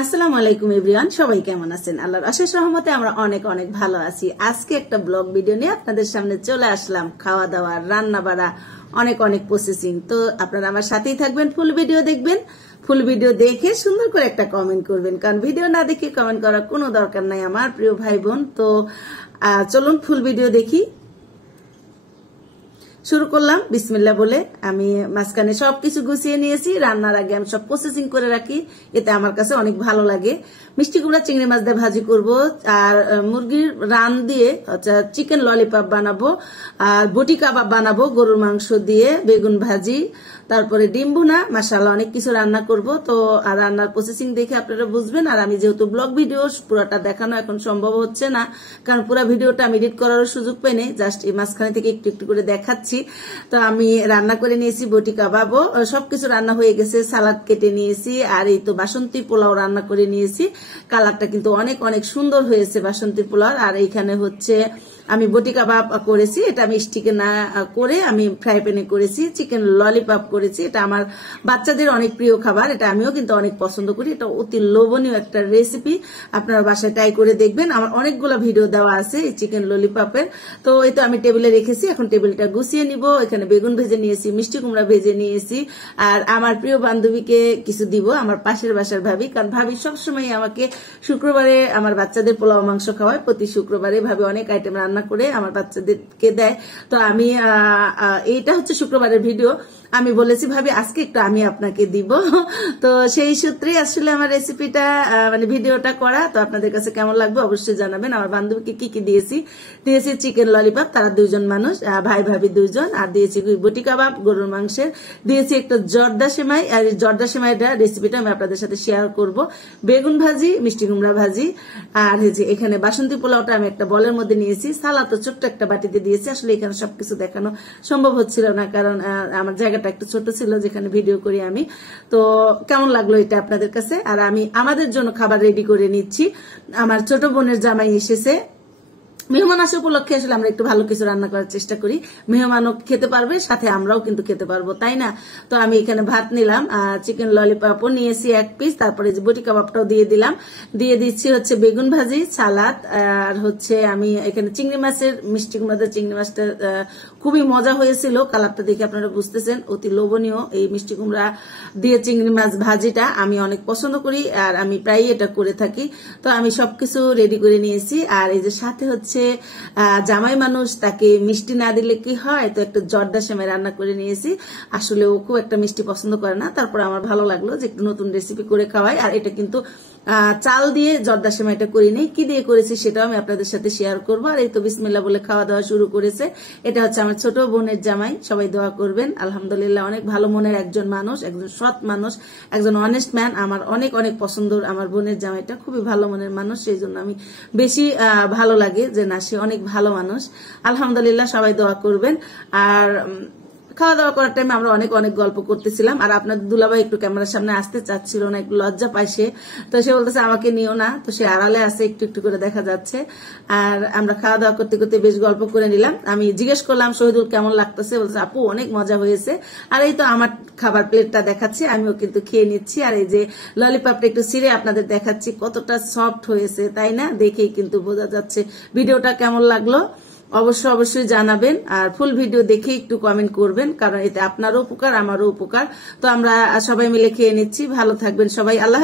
আসসালামু আলাইকুম এভরিওয়ান, সবাই কেমন আছেন? আল্লাহর অশেষ রহমতে আমরা অনেক অনেক ভালো আছি। আজকে একটা ব্লগ ভিডিও নিয়ে আপনাদের সামনে চলে আসলাম। খাওয়া দাওয়া, রান্না বাড়া, অনেক অনেক প্রসেসিং। তো আপনারা আমার সাথেই থাকবেন, ফুল ভিডিও দেখবেন। ফুল ভিডিও দেখে সুন্দর করে একটা কমেন্ট করবেন, কারণ ভিডিও না দেখে কমেন্ট করার কোনো দরকার নাই আমার প্রিয় ভাই বোন। তো চলুন ফুল ভিডিও দেখি। শুরু করলাম বিসমিল্লাহ বলে। আমি মাঝখানে সবকিছু গুছিয়ে নিয়েছি। রান্নার আগে আমি সব প্রসেসিং করে রাখি, এতে আমার কাছে অনেক ভালো লাগে। মিষ্টি কুমড়া চিংড়ি মাছ দিয়ে ভাজি করব, আর মুরগির রান দিয়ে চিকেন ললিপপ বানাবো, আর বটি কাবাব বানাবো গরুর মাংস দিয়ে, বেগুন ভাজি, তারপরে ডিম ভুনা, মাশাআল্লাহ অনেক কিছু রান্না করব। তো আর রান্নার প্রসেসিং দেখে আপনারা বুঝবেন। আর আমি যেহেতু ব্লগ ভিডিও পুরোটা দেখানো এখন সম্ভব হচ্ছে না, কারণ পুরো ভিডিওটা আমি এডিট করারও সুযোগ পাই নাই, জাস্ট এই মাঝখানে থেকে একটু একটু করে দেখাচ্ছি। তো আমি রান্না করে নিয়েছি বটি কাবাবও, সবকিছু রান্না হয়ে গেছে। সালাদ কেটে নিয়েছি, আর এই তো বাসন্তী পোলাও রান্না করে নিয়েছি। কালারটা কিন্তু অনেক অনেক সুন্দর হয়েছে বাসন্তী পোলাও। আর এইখানে হচ্ছে আমি বটি কাবাব করেছি, এটা আমি স্টিকে না করে আমি ফ্রাই প্যানে করেছি। চিকেন ললিপপ করেছি, এটা আমার বাচ্চাদের অনেক প্রিয় খাবার, এটা আমিও কিন্তু অনেক পছন্দ করি। এটা অতি লোভনীয় একটা রেসিপি, আপনার বাসায় ট্রাই করে দেখবেন। আমার অনেকগুলো ভিডিও দেওয়া আছে এই চিকেন ললিপপের। তো এই তো আমি টেবিলে রেখেছি, এখন টেবিলটা গুছিয়ে নিব। এখানে বেগুন ভেজে নিয়েছি, মিষ্টি কুমড়া ভেজে নিয়েছি, আর আমার প্রিয় বান্ধবীকে কিছু দিব, আমার পাশের বাসার ভাবি। কারণ ভাবি সবসময় আমাকে শুক্রবারে আমার বাচ্চাদের পোলাও মাংস খাওয়ায়, প্রতি শুক্রবারে ভাবি অনেক আইটেম রান্না করে আমার বাচ্চাদেরকে দেয়। তো আমি এইটা হচ্ছে শুক্রবারের ভিডিও। আমি বলেছি ভাবি আজকে একটু আমি আপনাকে দিব। তো সেই সূত্রে আসলে আমার রেসিপিটা মানে ভিডিওটা করা। তো আপনাদের কাছে কেমন লাগবে অবশ্যই জানাবেন। আমার বান্ধবীকে কি কি দিয়েছি চিকেন ললিপপ, তারা দুইজন মানুষ, ভাই ভাবি দুইজন, আর দিয়েছি বটি কাবাব গরুর মাংসের, দিয়েছি একটা জর্দা সেমাই। আর জর্দা সেমাইটা রেসিপিটা আমি আপনাদের সাথে শেয়ার করব। বেগুন ভাজি, মিষ্টি কুমড়া ভাজি, আর এখানে বাসন্তী পোলাওটা আমি একটা বলের মধ্যে নিয়েছি। সালাদ তো ছোট্ট একটা বাটিতে দিয়েছি। আসলে এখানে সবকিছু দেখানো সম্ভব হচ্ছিল না, কারণ আমার জায়গাটা একটু ছোট ছিল যেখানে ভিডিও করি আমি। তো কেমন লাগলো এটা আপনাদের কাছে? আর আমি আমাদের জন্য খাবার রেডি করে নিচ্ছি। আমার ছোট বোনের জামাই এসেছে, মেহমান আসা উপলক্ষে আসলে আমরা একটু ভালো কিছু রান্না করার চেষ্টা করি। মেহমানও খেতে পারবে, সাথে আমরাও কিন্তু খেতে পারবো, তাই না? তো আমি এখানে ভাত নিলাম, চিকেন ললিপপও নিয়েছি এক পিস, তারপরে যে বটি কাবাবটাও দিয়ে দিলাম, দিয়ে দিচ্ছি হচ্ছে বেগুন ভাজি, সালাদ, আর হচ্ছে আমি এখানে চিংড়ি মাছের, মিষ্টি কুমড়াদের চিংড়ি মাছটা খুবই মজা হয়েছিল। কালারটা দেখে আপনারা বুঝতেছেন, অতি লোভনীয়। এই মিষ্টি কুমড়া দিয়ে চিংড়ি মাছ ভাজিটা আমি অনেক পছন্দ করি, আর আমি প্রায় এটা করে থাকি। তো আমি সবকিছু রেডি করে নিয়েছি। আর এই যে সাথে হচ্ছে জামাই মানুষ, তাকে মিষ্টি না দিলে কি হয়, তো একটু জর্দা সেমাই রান্না করে নিয়েছি। আসলে ও খুব একটা মিষ্টি পছন্দ করে না, তারপর আমার ভালো লাগলো যে একটু নতুন রেসিপি করে খাওয়াই। আর এটা কিন্তু চাল দিয়ে জর্দা সেমাইটা করিনি, কি দিয়ে করেছি সেটাও আমি আপনাদের সাথে শেয়ার করবো। আর এই তো বিসমিল্লাহ বলে খাওয়া দাওয়া শুরু করেছে। এটা হচ্ছে আমার ছোট বোনের জামাই, সবাই দোয়া করবেন। আলহামদুলিল্লাহ অনেক ভালো মনের একজন মানুষ, একজন সৎ মানুষ, একজন অনেস্ট ম্যান। আমার অনেক অনেক পছন্দ আমার বোনের জামাইটা, খুবই ভালো মনের মানুষ। সেই জন্য আমি বেশি ভালো লাগে যে না, সে অনেক ভালো মানুষ। আলহামদুলিল্লাহ সবাই দোয়া করবেন। আর খাওয়া দাওয়া করার টাইমে আমরা অনেক অনেক গল্প করতেছিলাম। আর আপনার দুলাভাই একটু ক্যামেরার সামনে আসতে চাচ্ছিল না, একটু লজ্জা পায় সে। তো সে বলতেছে আমাকে নিও না, তো সে আড়ালে আছে, একটু একটু করে দেখা যাচ্ছে। আর আমরা খাওয়া দাওয়া করতে করতে বেশ গল্প করে নিলাম। আমি জিজ্ঞেস করলাম শহীদুল কেমন লাগতেছে, বলছে আপু অনেক মজা হয়েছে। আর এই তো আমার খাবার প্লেটটা দেখাচ্ছে, আমিও কিন্তু খেয়ে নিচ্ছি। আর এই যে ললিপপটা একটু ছিঁড়ে আপনাদের দেখাচ্ছি, কতটা সফট হয়েছে, তাই না? দেখেই কিন্তু বোঝা যাচ্ছে। ভিডিওটা কেমন লাগলো অবশ্যই অবশ্যই জানাবেন। আর ফুল ভিডিও দেখে একটু কমেন্ট করবেন, কারণ এতে আপনারও উপকার আমারও উপকার। তো আমরা সবাই মিলে খেয়ে নিচ্ছি। ভালো থাকবেন সবাই, আল্লাহ।